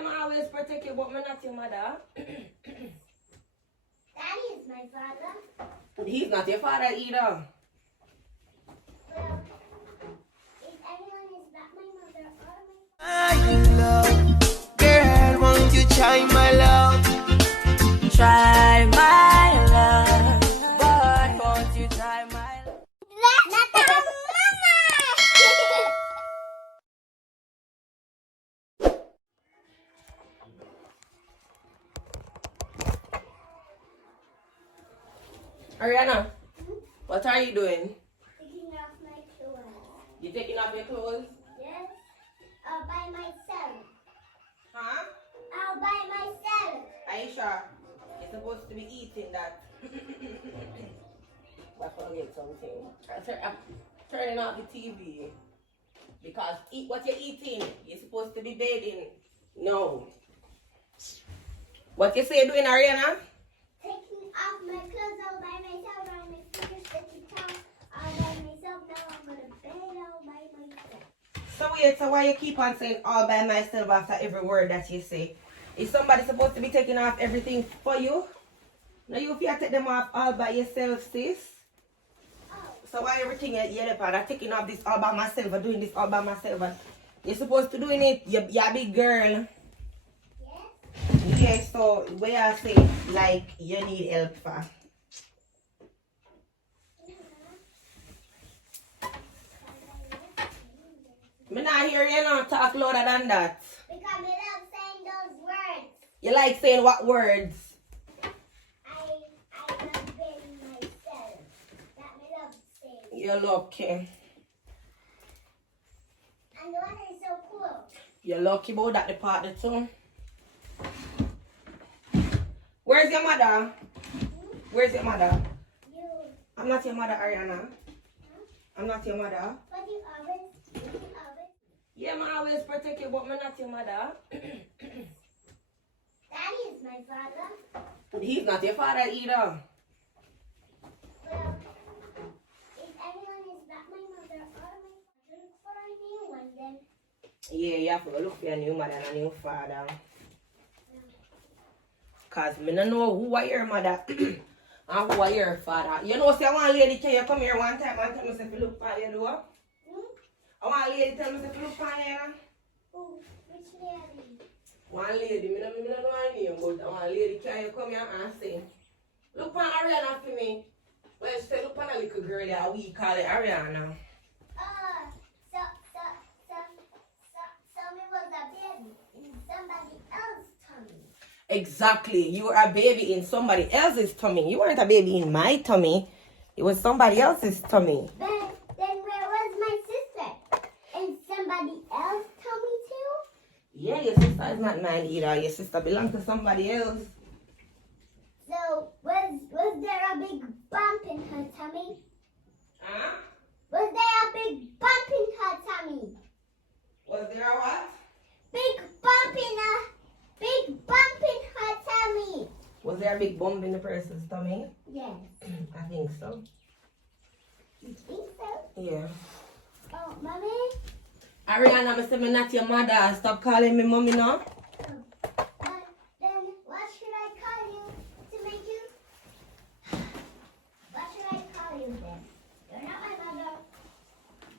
Yeah, I always protect you, but I'm not your mother. Daddy is my father. He's not your father either. Well, if anyone is not my mother or my My love, girl, won't you try my love? Try my love, boy, won't you try my love? Not our mama! Ariana, what are you doing? Taking off my clothes. You taking off your clothes? Yes. All by myself. Huh? All by myself. Aisha, you're supposed to be eating that. But forget something. I'm turning off the TV. Because eat what you're eating. You're supposed to be bathing. No. What you say doing, Ariana? Taking off my clothes all by myself. On my fingers sticking down all by myself. Now I'm gonna bed all by myself. So wait, so why you keep on saying all by myself after every word that you say? Is somebody supposed to be taking off everything for you? Now you have to take them off all by yourself, sis. So why everything you're taking off this all by myself or doing this all by myself? You're supposed to doing it. You're a big girl. Yes. Yeah, so where I say like you need help for. Me not hear you now talk louder than that. Because I love saying those words. You like saying what words? I love being myself. That I love saying. You're lucky. And the water is so cool. You're lucky about that department too. Where's your mother? Where's your mother? You. I'm not your mother, Ariana. I'm not your mother. But you always. Yeah, I always protect you, but I'm not your mother. Daddy is my father. He's not your father either. Well, if anyone is not my mother or my father, look for a new one then. Yeah, you have to look for your new mother and a new father. Because I don't know who are your mother and who are your father. You know, say one lady can you come here one time and tell me if you look for your door? I want a lady tell me if you look for her. Oh, which lady? One lady, I don't know her name, but I want a lady can you come here and say, look for Ariana for me. Well, she said, look for a little girl that we call it Ariana. So me was a baby in somebody else's tummy. Exactly. You were a baby in somebody else's tummy. You weren't a baby in my tummy. It was somebody else's tummy. Then where was my sister? In somebody else's tummy too? Yeah, your sister is not mine either. Your sister belongs to somebody else. So was there a big bump in her tummy? Huh? Was there a big bump in her tummy? Was there a what? Big bump in her tummy. Was there a big bump in the person's tummy? Yes. I think so. You think so? Yeah. Oh, mommy. Ariana, I said, I'm not your mother. Stop calling me mommy now. Then what should I call you to make you? What should I call you then? You're not my mother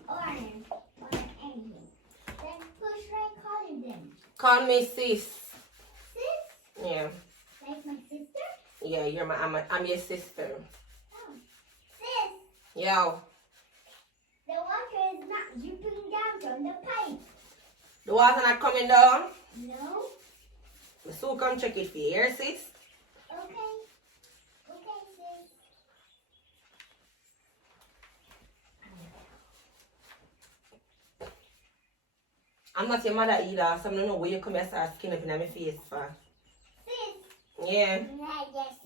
or anything. Then who should I call you then? Call me sis. Sis? Yeah. Like my sister? Yeah, I'm your sister. Oh. Sis, Yo. the water is not dripping down from the pipe. The water not coming down? No? So come check it for you, here, sis. Okay. Okay, sis. I'm not your mother either, so I don't know where you come here and start skin up in my face for. Sis. Yeah.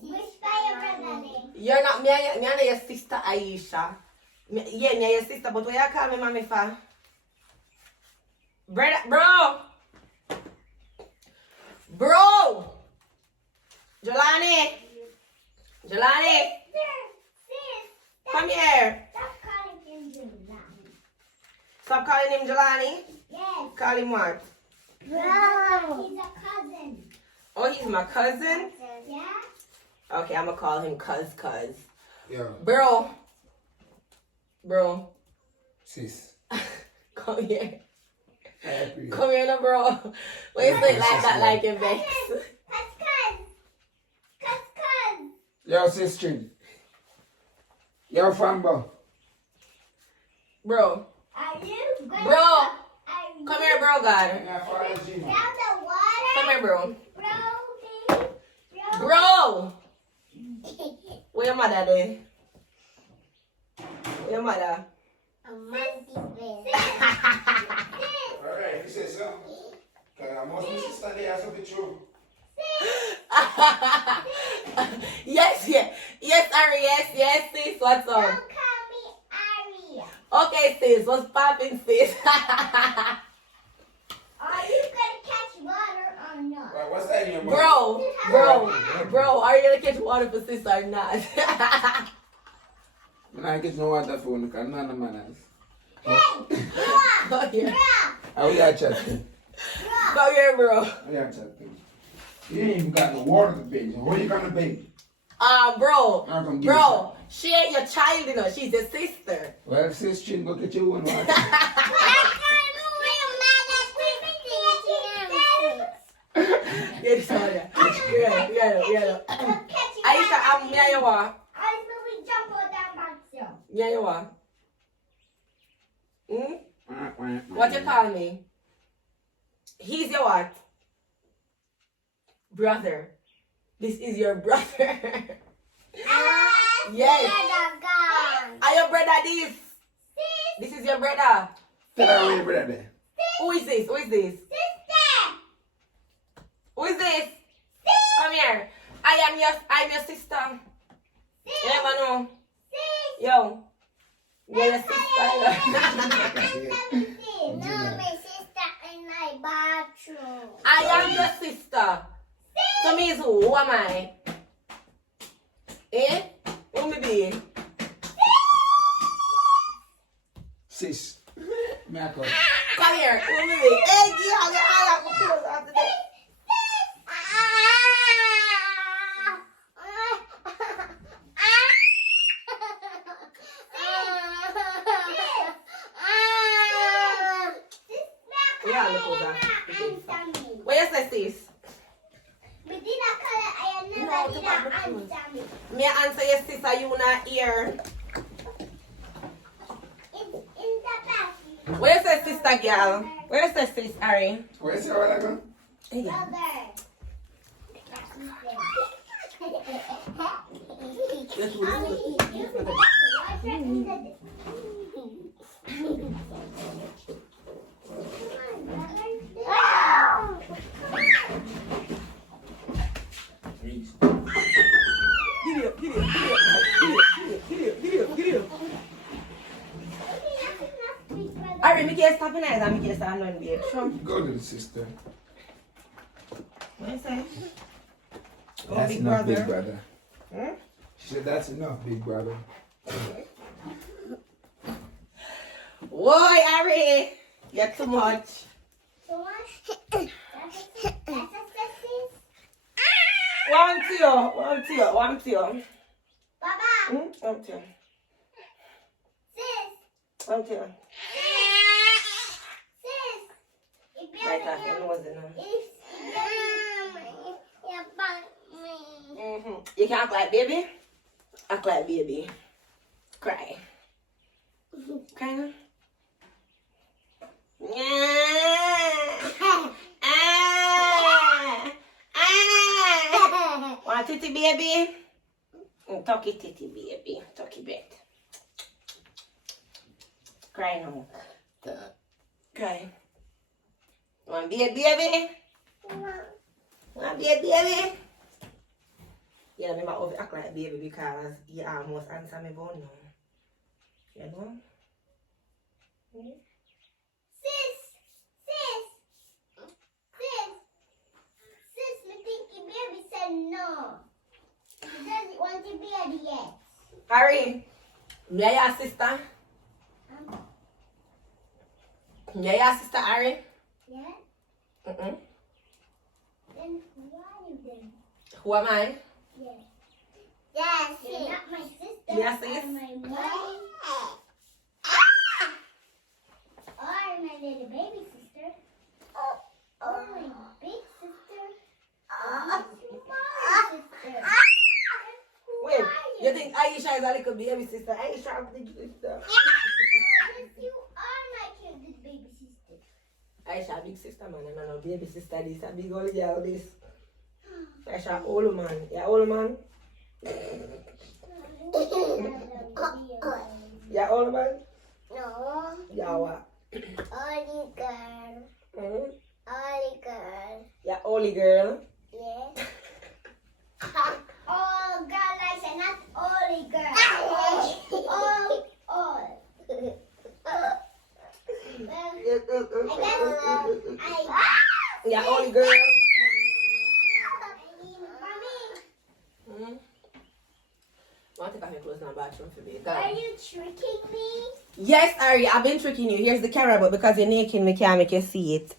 Which by your brother name? You're not me, I'm not your sister Aisha. Yeah, me your sister, but what you call me mommy for? Brother, bro! Bro! Jelani! Jelani! Sis. Come here! Stop calling him Jelani. Stop calling him Jelani. Yes. Call him what? Bro. He's a cousin. Oh, he's my cousin? Yeah? Okay, I'm gonna call him cuz. Yeah. Bro. Sis. Come here. I agree. Come here, no, bro. Why you say it like that, like it vex? Cuz. Yo, sister. Yo, Fambo. Bro. Are you going Bro. Are you Come here, bro, God. Yeah, follow Gina. Grab the water? Come here, bro. Bro. Bro! Where your mother there? Where your mother? A monkey face. Alright, you say something. Because I must be sister there, that's something true. Yes, Ari, yes, sis, what's Don't up? call me Aria. Okay, sis, what's poppin', sis? Are you gonna catch water or not? Right, what's that in your mouth? Bro, are you gonna catch water for sis or not? I'm not getting no water for you, because none of manners. Hey, Come here. How we are chatting? Come here, bro. How we are chatting? You ain't even got no water to bathe. What are you gonna bathe? Bro, I'm gonna give it to she ain't your child, you know, she's your sister. you. Well, sister, go get your own water. Get this out there. Yeah. Aisha, I'm near you. Yeah, you are. What you call me? He's your what? Brother. This is your brother. Yes. Are your brother this? This is your brother. Tell her where your brother there. Who is this? Who is this? Come here. I'm your sister. Yeah, Manu. Yo. You're your sister. I am your sister. So me is who? Who am I? Eh? Who me be? Sis. Me a call. Come here. Who me be? Hey, girl, I go close after this. Yeah, look over. What you say, sis? Me answer your sister, you not here. What you say, sister, girl? What you say, sis, Ari? Where's your water gone? Hey, girl. Alright, me can't stop in eyes and me can't start none, babe. Sure. Go to the sister. What you say? Oh, That's big enough, brother. big brother. Hmm? She said, that's enough, big brother. Whoa, Ari! You're too much. One to you. Baba, One to you. sis, One to you. sis, if you Right off your nose, you know. You can act like baby. Act like baby. Cry. Cry now. Want titty baby? Tucky titty baby. Tucky bit. Cry now. Cry. Want be a baby? Want be a baby? Yeah, me might over act like baby because you almost answer me about now. You know? sis, me think your baby said no. He doesn't want to be a yet. Harry, me and your sister? Me and your sister, Harry? Yeah? Mm-mm. you then. Who am I? Yeah. Yes. You're not my sister. Yes, Or sis. my mom. Or my little baby sister. Or my big sister. Or my small sister. Wait, you think Aisha is a little baby sister? Aisha is a big sister. Yes, you are my cute baby sister. Aisha big sister, man. And no baby sister. This a big old girl. This. Aisha old man. Yeah, old man. Yeah, old man. No. Yeah, what? Only girl. Mm-hmm. Only girl. Yeah, only girl. Yeah. All girl, I said not only girl. All. Yeah, only girl. Mommy, Mm-hmm. I want to take off your clothes in the bathroom for me. are you tricking me? Yes, Ari, I've been tricking you. Here's the camera, but because you're naked, we can't make you see it.